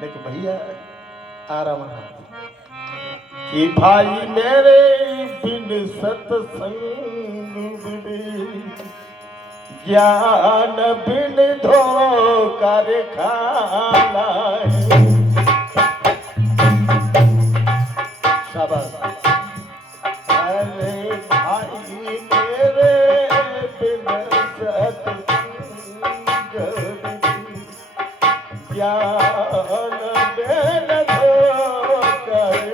लेकिन भैया आराम कि भाई मेरे बिन सत्संग ज्ञान बिन धोकर खाना शाबाश। अरे भाई मेरे बिन सत्संग ज्ञान बिन धोकर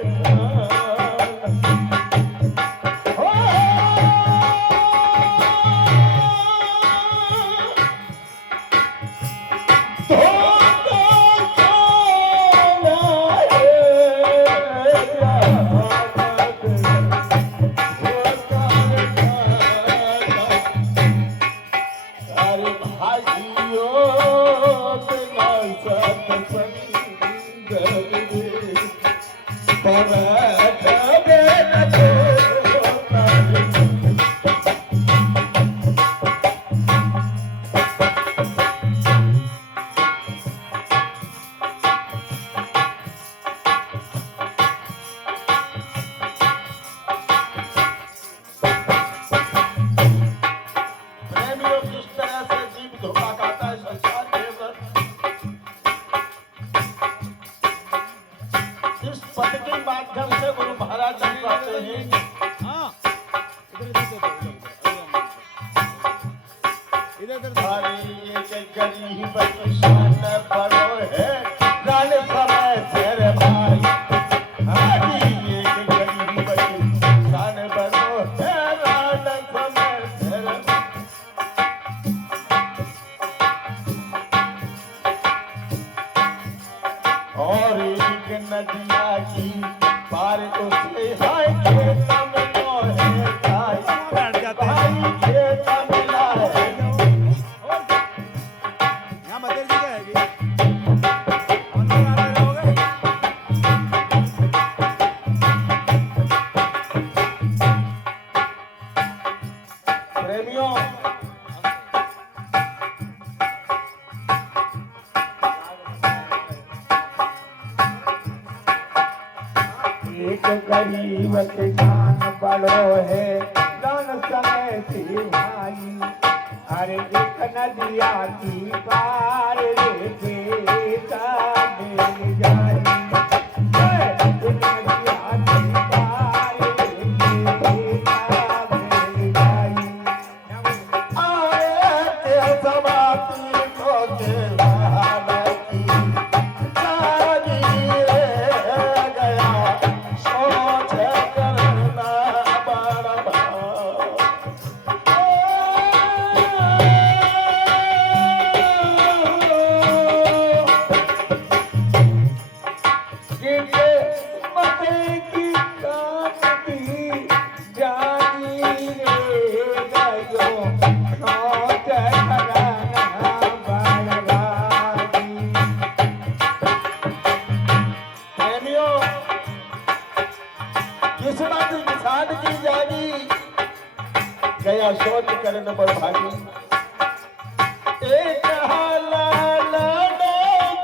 और एक नदिया की पार उसे हाय खेत में मोहे खाई भाई खेत में लाए यहाँ मदर जी जाएगी कौन सी बात रहोगे प्रेमियों एक गरीब किसान बड़ो है दान समय से भाई अरे एक नदिया की पार लेके मिल जाई एक नदिया की पार लेके मिल जाई आए के समाती को के बहावे की जागी रे गया सोच करना बड़ा गया शोध करने पर भागी एक हाला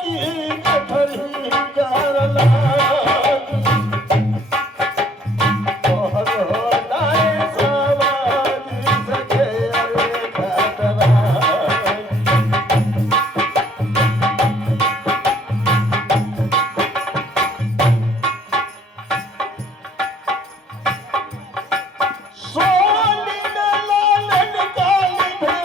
की कथरी करला बहुत हो लाए सवाज सके खतरा सोनी लाल निकाली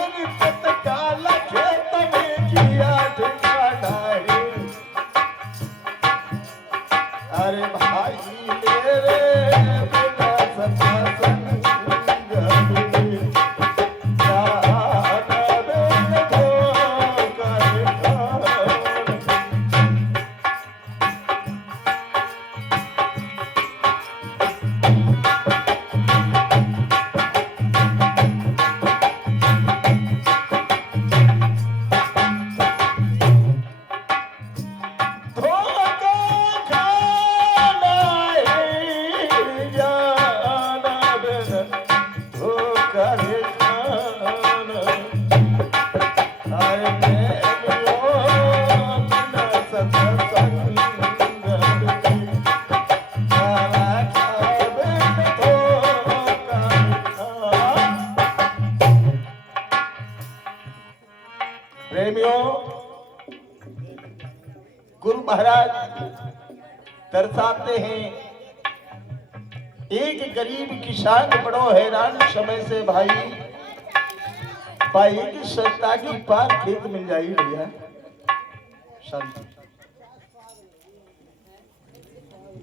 प्रेमियों, गुरु महाराज दर्शाते हैं, एक गरीब किसान बड़ो हैरान समय से भाई एक सस्ता की बात खेत मिल जाई भैया। शांति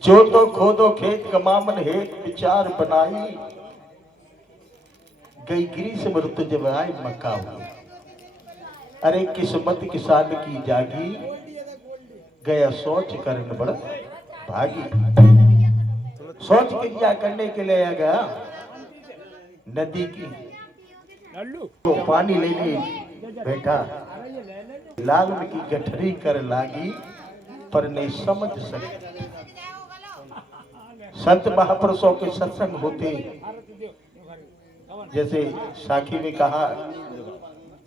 जो तो खोदो खेत कमामन हेत विचार बनाई, गई गिरी से मरुत जब आए मक्का हुई। अरे किस्मत किसान की जागी, गया सोच करन बड़ भागी। सोच क्रिया करने के लिए गया नदी की, तो पानी लेने बैठा, लालन की गठरी कर लागी पर नहीं समझ सके। संत महापुरुषों के सत्संग होते, जैसे साखी में कहा,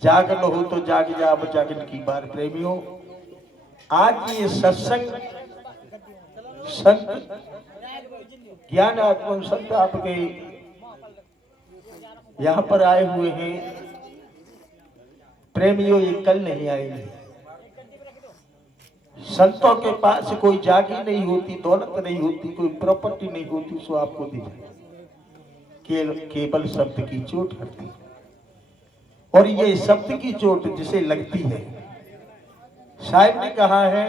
जागन हो तो जाग जा, अब जागन की बार। प्रेमियों, आज ये सत्संग संत ज्ञान आत्म संत आपके यहाँ पर आए हुए हैं। प्रेमियों, ये कल नहीं आएंगे। संतों के पास कोई जागी नहीं होती, दौलत नहीं होती, कोई प्रॉपर्टी नहीं होती, उसको आपको दी जाए। केवल शब्द की चोट लगती, और ये शब्द की चोट जिसे लगती है, शायद ने कहा है,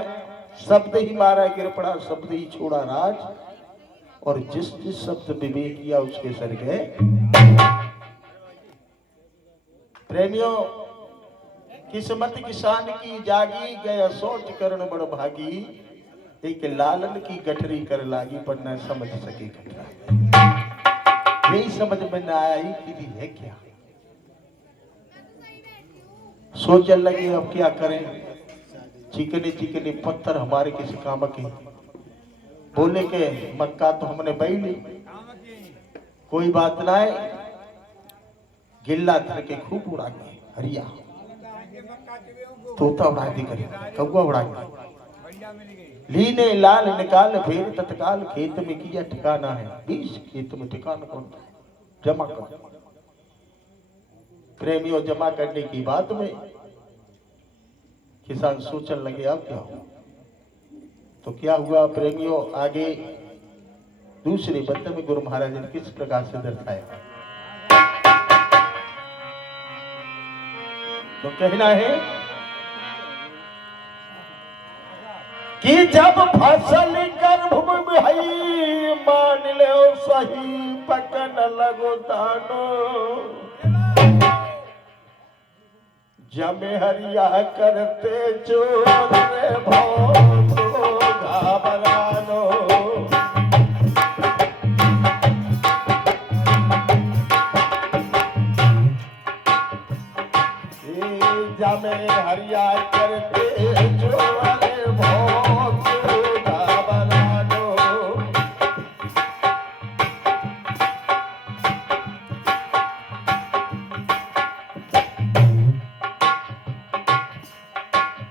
शब्द ही मारा गिर पड़ा, शब्द ही छोड़ा राज, और जिस जिस शब्द विवेक किया उसके सर गए। प्रेमियों, किस्मत किसान की जागी, गया सोच करण बड़ भागी। एक लालन की गठरी कर लागी पर न समझ सके घटना। यही समझ में न आई कि है क्या। सोचने लगे अब क्या करें, चिकने चिकने पत्थर हमारे किस काम के। बोले के मक्का तो हमने बही ली, कोई बात ना है, गिल्ला धर के खूब उड़ा गए। हरिया तोता उड़ा दी करे, कौआ उड़ा गए। लीने लाल निकाल फिर तत्काल, खेत में किया ठिकाना है, 20 खेत में ठिकाना कौन जमा कर। प्रेमियों, जमा करने की बात में किसान सोचने लगे अब क्या हो। तो क्या हुआ प्रेमियों, आगे दूसरे बंद में गुरु महाराज ने किस प्रकार से दर्शाया। तो कहना है कि जब फसल गर्भ में हई, मान लो सही पकन लगो दानो। जमे हरिया करते चोर रे भौं तो घबरानो। जमे हरिया करते चोर रे भौं तो घबरानो।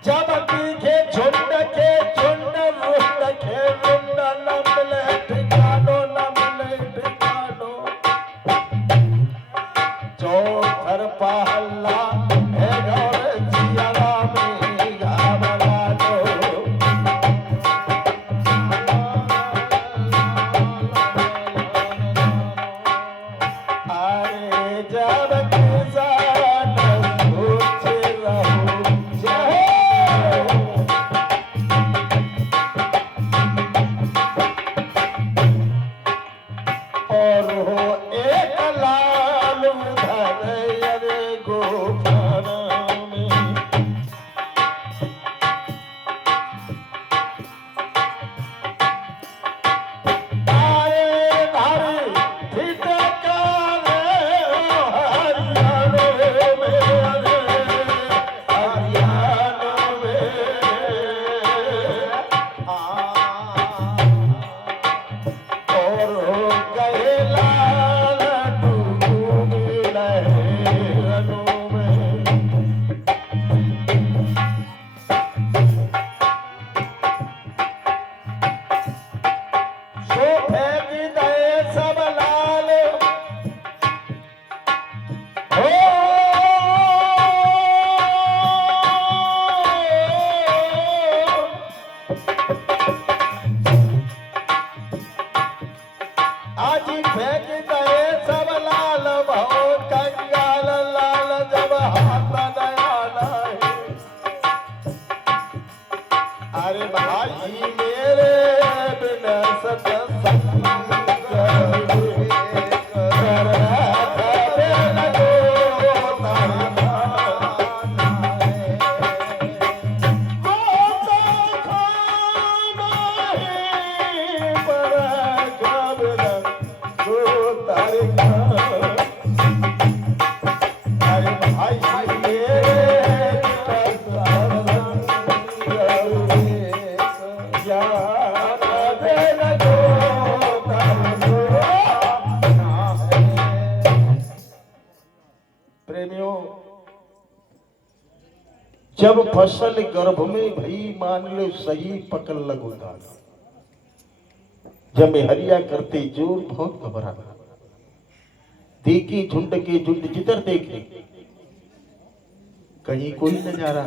जब दिखे झुंड के झुंड, रुंड के रुंड, नमले ठिकानो नमले ठिकानो। चौथर पहला है गौर जियारा में घबरानो। अरे जब किसान सोचे रहो जय, और हो एक लाल उधर अरे गोफाना में। आए धारे फिटकार हरियाणा में, अरे हरियाणा में। और हो गए लाल डूबे लहरों में। जब फसल गर्भ में भई मान लो सही पकड़ लगो दाना। जब मैं हरिया करते जोर बहुत घबराना। देखी झुंड के झुंड जिधर देखे कहीं कोई नजारा,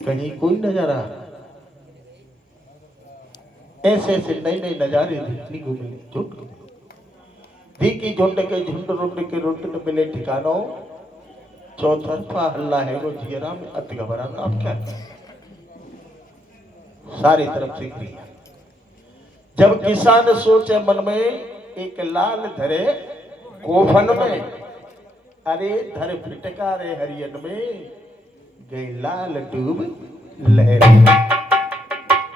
कहीं कोई नजारा। ऐसे ऐसे नए नए नजारे देखने को मिले। झुंड देखी झुंड के झुंड रुंड के रुंड न मिले ठिकानो। चौतरफा हल्ला है वो जियरा में अति घबराना। अब क्या करें? सारी तरफ से क्रिया। जब किसान सोचे मन में एक लाल धरे गोफन में, अरे धर फिटका रे हरियन में गई लाल डूब लहर।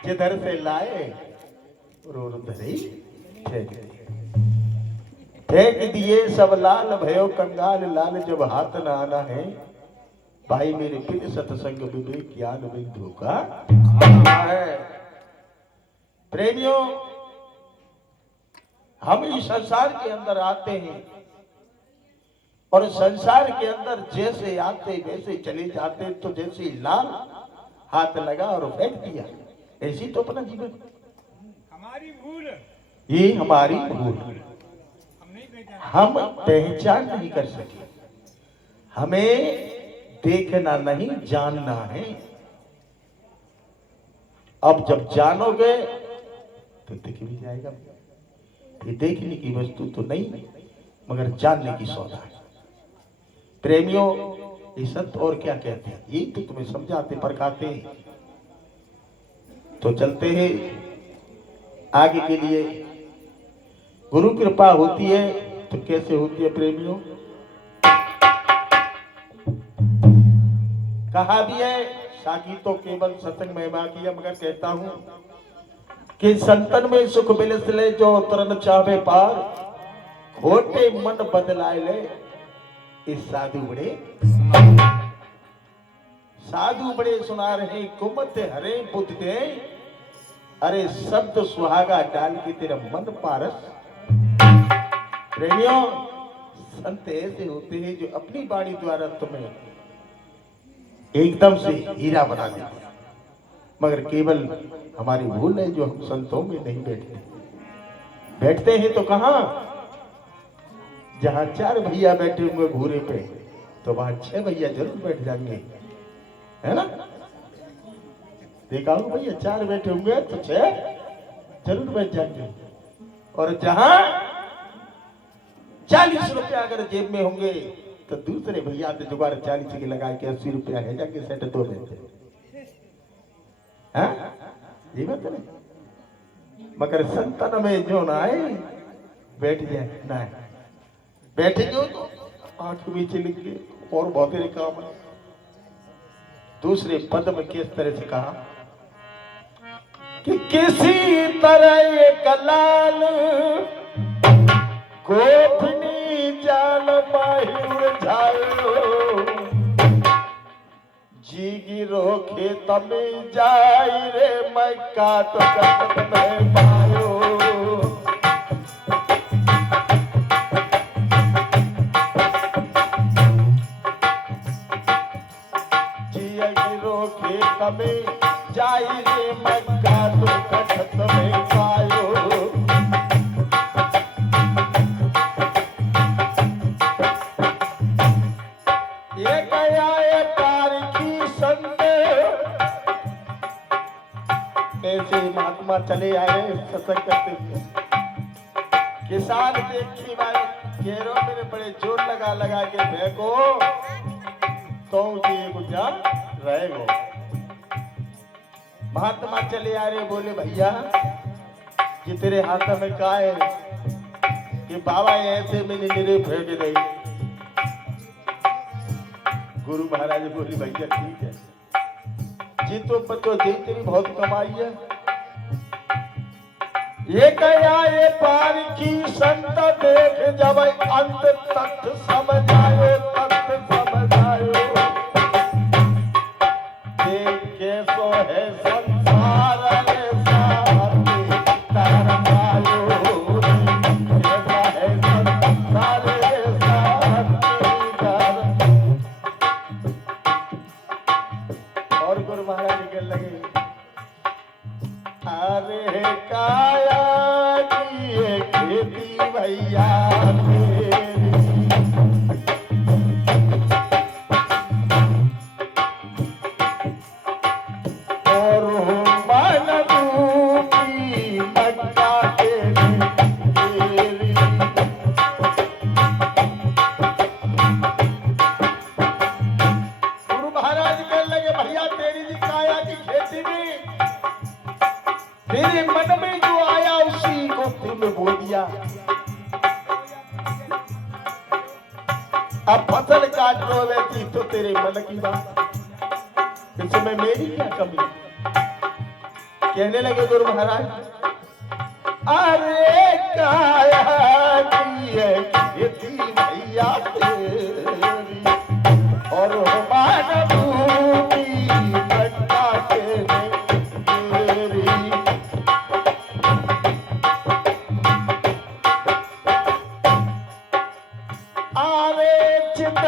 जिधर से लाए रोर धरे फेंक दिए सब लाल भयो कंगाल लाल। जब हाथ न आना है भाई मेरे पिन सत्संग विवेक ज्ञान बिंदु का है। प्रेमियों, हम इस संसार के अंदर आते हैं और संसार के अंदर जैसे आते वैसे चले जाते। तो जैसे लाल हाथ लगा और फेंक दिया, ऐसी तो अपना जीवन। हमारी भूल, ये हमारी भूल, हम पहचान नहीं कर सके। हमें देखना नहीं जानना है। अब जब जानोगे तो दिख भी जाएगा। ये देखने की वस्तु तो नहीं मगर जानने की सौदा है। प्रेमियों, ये संत और क्या कहते हैं ये तो तुम्हें समझाते परखाते हैं। तो चलते हैं आगे के लिए। गुरु कृपा होती है तो कैसे होती है प्रेमियों? कहा भी है, साकी तो केवल सत्संग महिमा की है, मगर कहता हूं कि संतन में सुख बिलस ले जो तरन चाहे पार। खोटे मन बदलाए ले इस साधु बड़े सुना रहे कुमत हरे बुद्ध दे। अरे शब्द सुहागा डाल के तेरा मन पारस। प्रेमियों, संत ऐसे होते हैं जो अपनी वाणी द्वारा तुम्हें एकदम से हीरा बना देते हैं। मगर केवल हमारी भूल है जो हम संतों में नहीं बैठते। बैठते हैं तो कहां? जहां 4 भैया बैठे होंगे घूरे पे तो वहां 6 भैया जरूर बैठ जाएंगे, है ना? देखा हो भैया, 4 बैठे होंगे तो 6 जरूर बैठ जाएंगे। और जहां 40 रुपया अगर जेब में होंगे तो दूसरे भैया तो जुगाड़ 40 के लगा के 80 रुपया है जाके सेट 2 बैठे। ये बात नहीं। मगर संतन में जो ना आए बैठ जाए ना, बैठे जो तो आंख भी चिलेंगे और बहुत ही काम है। दूसरे पद में किस तरह से कहा कि किसी तरह एक लाल गोपनी जाल माही उलझायो। जीगी रोखे तमे जाई रे मैं काट कट में पायो। जीगी रोखे तमे जाई रे मैं काट कट में पायो। ये गया ये पारखी संत। ऐसे महात्मा चले आए सत्संग करते हुए। किसान देखी भाई घेरों में बड़े जोर लगा लगा के फेंको तो ये गुजा रहेगो। महात्मा चले आ रहे, बोले भैया ये तेरे हाथ में का है? कि बाबा ऐसे में निरे फेंक रही। गुरु महाराज बोले भैया ठीक है जी, तो बच्चों जी तेरी बहुत कमाई है। ये गया ये पारखी संत देख जब अंत तक समझ आयो, तक समझ आयो। देख कैसो है संसार रे साथी तरम आयो। कैसा है संसार रे साथी तरम। अब फसल काट लो वैसी तो तेरे मन की बात, इसमें मेरी क्या कमी। कहने लगे गुरु महाराज, अरे काया की है खेती भैया तेरी, और मानभूमि बंटा तेरी। आरे चित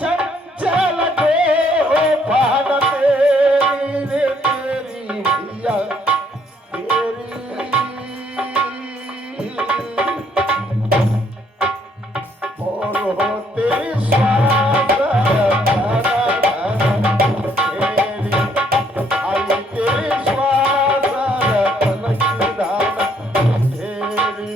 चंचल देहो भान तेरी रे तेरी भैया तेरी, और हो तेरी स्वाद तेरी, आई तेरी स्वाद की दान तेरी।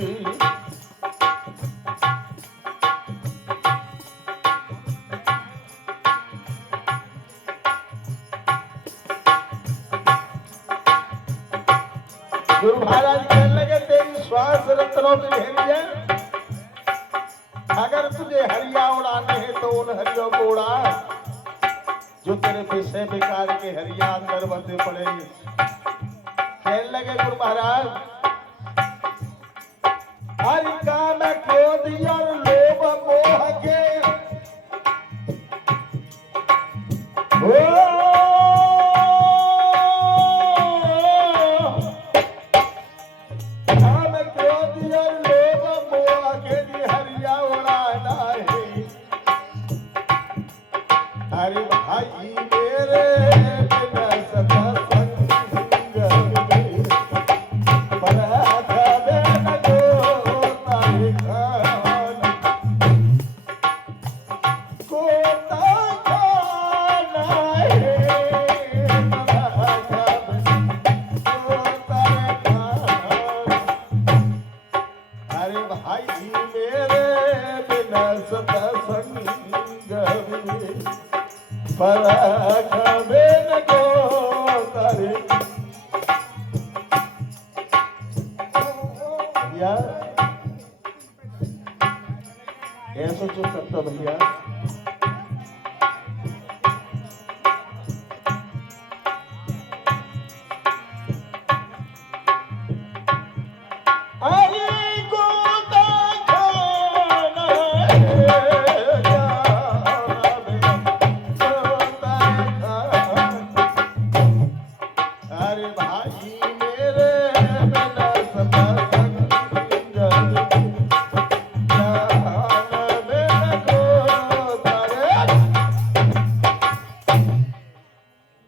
गुरु महाराज कहने लगे, तेरी श्वास रत्नों की ढेरी है, अगर तुझे हरिया उड़ाने हैं तो उन हरियों को उड़ा जो तेरे विषय विकार के हरिया अंदर बंधे पड़े। कहने लगे गुरु महाराज, हरि काम क्रोध और लोभ मोह के अरे भाई मेरे बिना सदा संग में, पर खबे न को तारे खान, को खाना है, पर खबे को तारे खान। अरे भाई मेरे बिना सदा संग में, पर खबे न को तारे। भैया ऐसा जो करता भैया,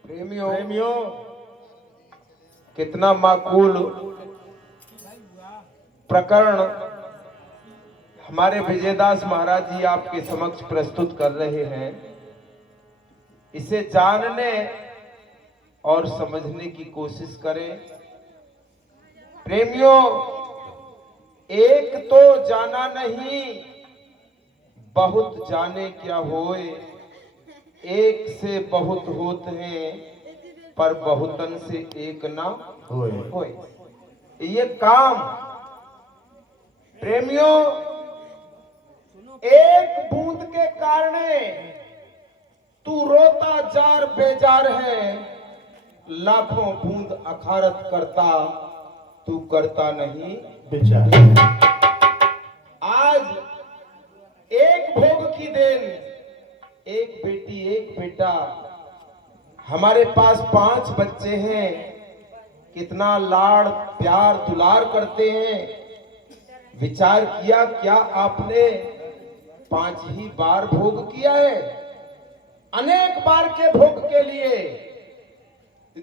प्रेमियों कितना माकूल प्रकरण हमारे विजयदास महाराज जी आपके समक्ष प्रस्तुत कर रहे हैं। इसे जानने और समझने की कोशिश करें। प्रेमियों, एक तो जाना नहीं बहुत जाने क्या होए, एक से बहुत होते हैं पर बहुतन से एक ना होए। ये काम प्रेमियों, एक बूंद के कारण तू रोता जार बेजार है, लाखों बूंद अखारत करता तू करता नहीं बेचार। आज एक भोग की देन, एक बेटी एक बेटा, हमारे पास 5 बच्चे हैं, कितना लाड़ प्यार दुलार करते हैं। विचार किया क्या आपने 5 ही बार भोग किया है? अनेक बार के भोग के लिए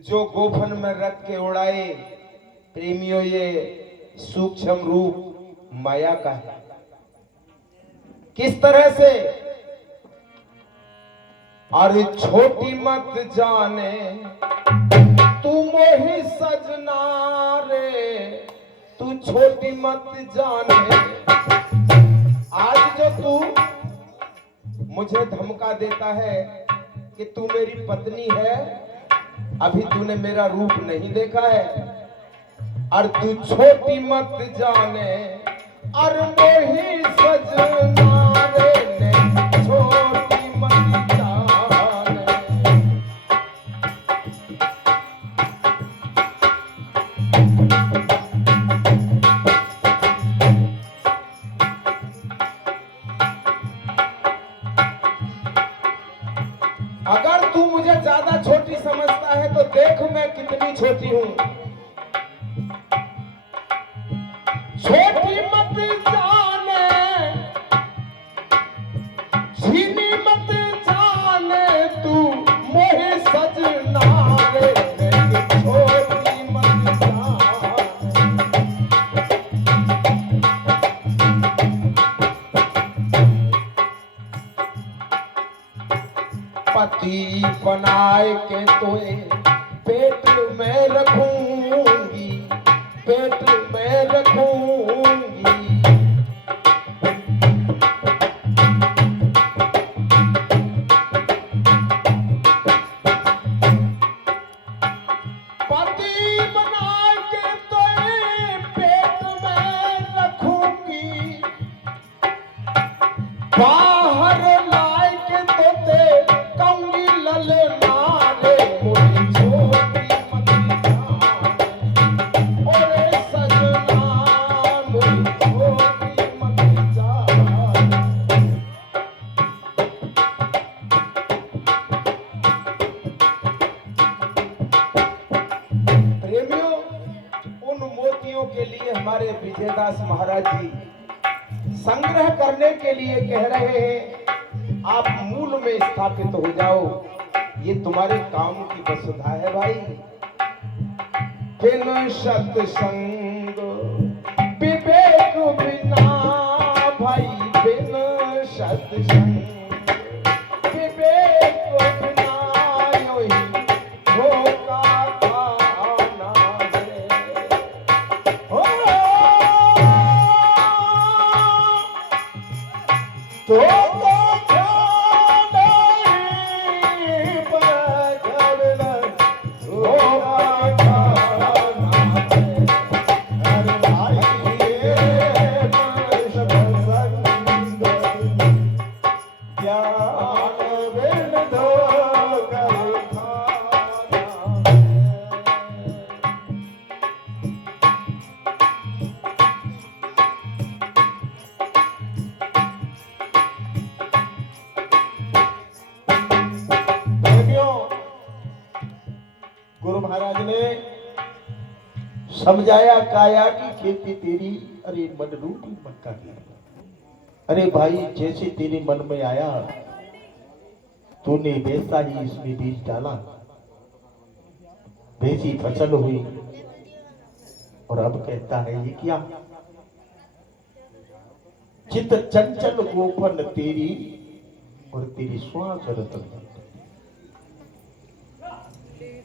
जो गोफन में रख के उड़ाए। प्रेमियों, ये सूक्ष्म रूप माया का है। किस तरह से? अरे छोटी मत जाने तू मोही सजना रे, तू छोटी मत जाने। आज जो तू मुझे धमका देता है कि तू मेरी पत्नी है, अभी तूने मेरा रूप नहीं देखा है। और तू छोटी मत जाने, और मोही सजना रे ने अगर तू मुझे ज्यादा छोटी समझता है तो देख मैं कितनी छोटी हूँ। छोटी मत जाने, छीनी मत जाने तू मोहे सजना रे, मेरी छोटी मत जाने। पति बनाए के तोए पेट में रखूंगी, पेट में रखूंगी। पति बना के तोए पेट में रखूंगी, बाहर लाए के तोते कहूंगी ललना रे, मोरी छोटी मत जाने, ओरे सजना मोरी छोटी मत जाने। प्रेमियों, उन मोतियों के लिए हमारे विजयदास महाराज जी संग्रह करने के लिए कह रहे हैं, आप मूल में स्थापित हो जाओ, ये तुम्हारे काम की वसुधा है भाई। बिन सत्संग विवेक बिना भाई, बिन सत्संग विवेक बिना यो ही धोखा खाना है। हो तो गुरु महाराज ने समझाया, काया की खेती तेरी, अरे मन रूपी मक्का की। अरे भाई, जैसे तेरे मन में आया तूने वैसा ही इसमें बीज डाला, वैसी फसल हुई। और अब कहता है ये क्या? चित चंचल गोपन तेरी, और तेरी श्वास रतन,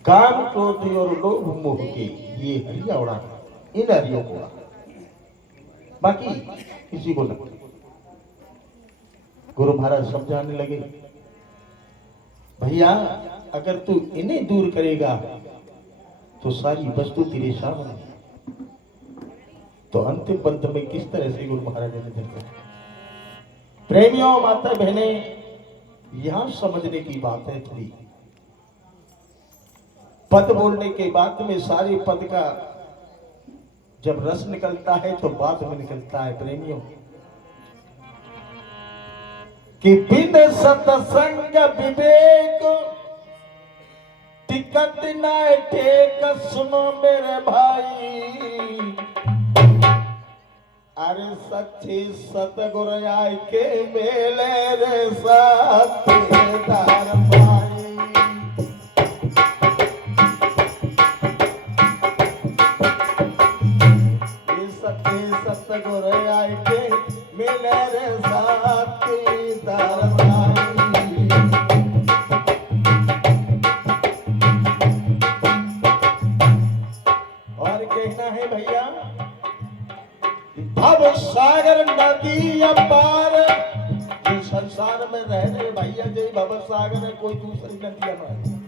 काम क्रोध और लोभ मोह के ये हरिया उड़ा, इन हरियों को उड़ा, बाकी किसी को नहीं। गुरु महाराज समझाने लगे, भैया अगर तू इन्हें दूर करेगा तो सारी वस्तु तेरे सामने। तो अंतिम पंथ में किस तरह से गुरु महाराज ने देखा। प्रेमियों, माता बहने, यहां समझने की बात है थोड़ी। पद बोलने के बाद में सारे पद का जब रस निकलता है तो बाद में निकलता है प्रेमियों, कि बिन सत्संग विवेक टिकत न टेक। सुनो मेरे भाई, अरे सच्ची सतगुरु आय के मेले रे सत्तार भाई। सतगुरु आय के मिले रे साथीदार भाई। और कहना है भैया, भव सागर नदी अपार, जो संसार में रह रहे भैया जय भव सागर है, कोई दूसरी नदी हमारी।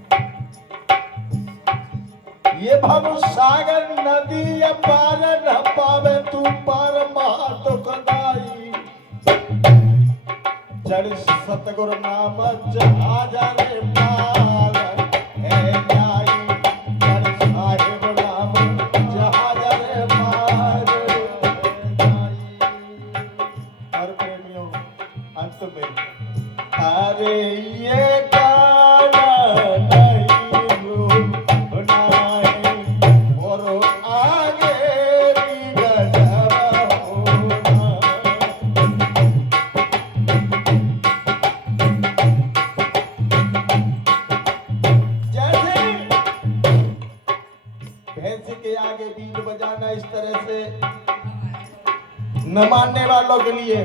ये भव सागर नदी अपार, न पावे तू पार महात कदाई। जड़ सतगुरु नाम जहाज रे पार है न्याई। जड़ साहिब नाम जहाज रे पार है न्याई। और प्रेमियों, अंत में अरे ये गान इस तरह से न मानने वालों के लिए।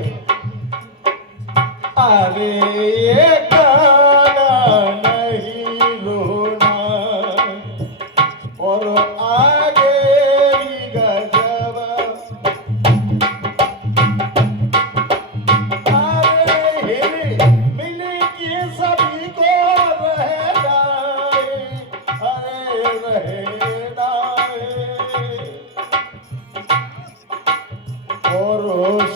अरे ये गाना नहीं रोना और आगे भी गजब। अरे मिल के सभी को रहना, अरे रहना और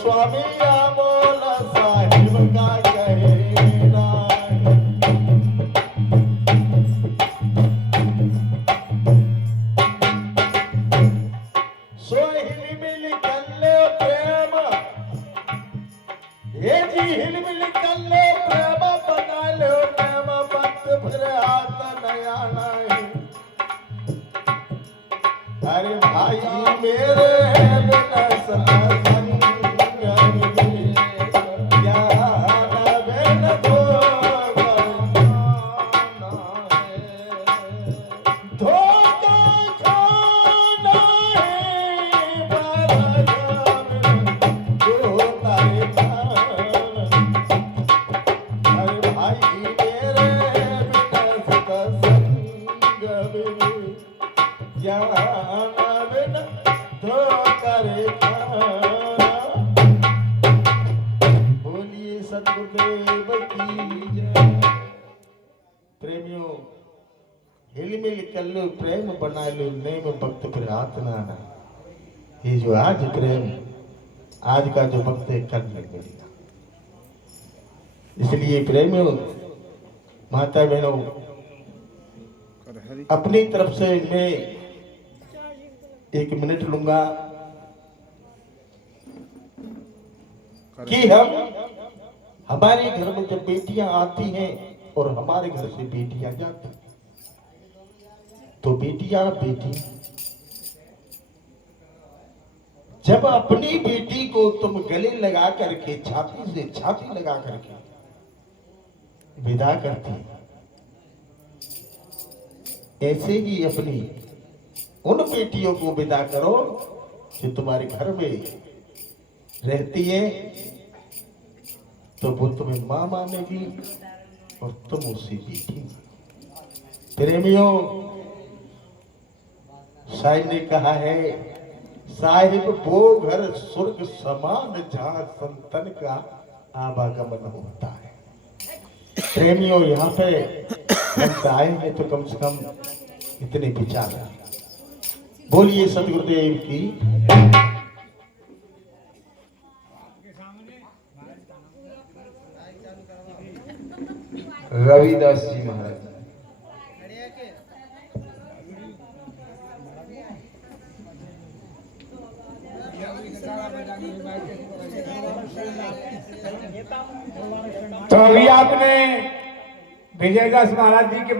स्वामी अमोल साहिब का कहना। सो हिल मिल कर लो प्रेम, ये जी हिल मिल कर लो प्रेम, बना लो प्रेम बंद फिर हाथ नया नहीं। अरे भाई मेरे बिना सत्संग में ज्ञान बिन धोखा खाना है, गुरु तारे अरे भाई मेरे बिना सत्संग में ज्ञान बिन धोखा खाना। बोलिए सतगुरुदेव की जय। प्रेमियों, हिल मिल कर लो प्रेम, बना लो नेम भक्त फिर हाथ ना आना। ये जो आज प्रेम, आज का जो भक्त है कल नहीं मिलेगा। इसलिए प्रेमियों, माता बहनों, अपनी तरफ से मैं 1 मिनट लूंगा कि हमारे घर में जब बेटियां आती हैं और हमारे घर से बेटियां जाती हैं, तो बेटियां बेटी जब अपनी बेटी को तुम गले लगा करके छाती से छाती लगा करके विदा करती, ऐसे ही अपनी उन बेटियों को विदा करो जो तुम्हारे घर में रहती है, तो वो तुम्हें मां मानेगी और तुम उसे बेटी। प्रेमियों, साहिब ने कहा है, साहिब वो घर स्वर्ग समान जहां संतन का आवागमन होता है। प्रेमियों, यहाँ पे संत आए हैं तो कम से कम इतने विचार। बोलिए सतगुरुदेव की। रविदास जी महाराज। तो अभी आपने विजयदास महाराज जी के